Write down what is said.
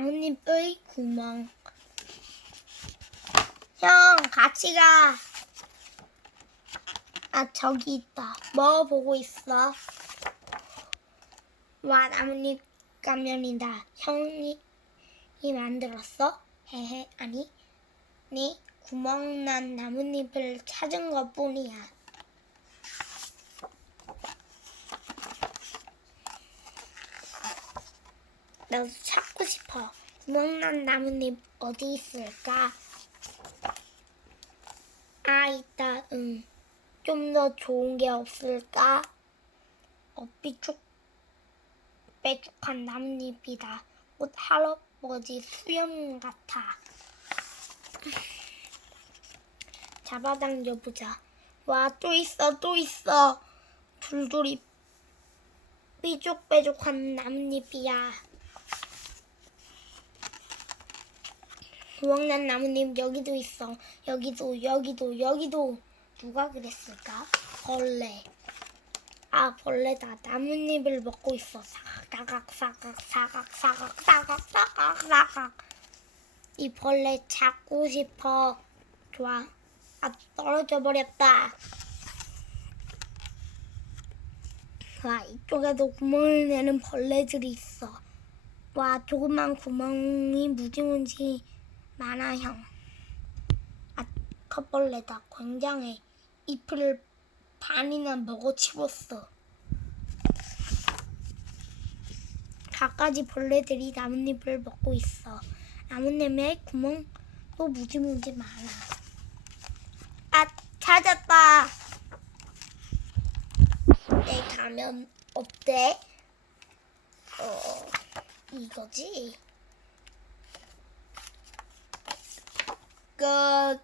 나뭇잎의 구멍. 형, 같이 가. 아, 저기 있다. 뭐 보고 있어? 와, 나뭇잎 가면이다. 형이 이 만들었어? 헤헤, 아니. 네 구멍난 나뭇잎을 찾은 것 뿐이야. 나도 찾고 싶어. 구멍난 나뭇잎 어디 있을까? 아, 있다. 응. 좀 더 좋은 게 없을까? 어, 삐죽, 빼죽한 나뭇잎이다. 꽃 할아버지 수염 같아. 잡아당겨보자. 와, 또 있어, 또 있어. 둘둘이 삐죽빼죽한 나뭇잎이야. 구멍난 나뭇잎 여기도 있어. 여기도, 여기도, 여기도. 누가 그랬을까? 벌레. 아, 벌레다. 나뭇잎을 먹고 있어. 사각, 사각, 사각, 사각, 사각, 사각, 사각. 이 벌레 잡고 싶어. 좋아. 아, 떨어져 버렸다. 와, 이쪽에도 구멍을 내는 벌레들이 있어. 와, 조그만 구멍이 무지무지 많아, 형. 아, 컵벌레다. 굉장해. 잎을 반이나 먹어 치웠어. 갖가지 벌레들이 나뭇잎을 먹고 있어. 나뭇잎에 구멍도 무지무지 많아. 아, 찾았다. 내 가면 어때? 어, 이거지? 个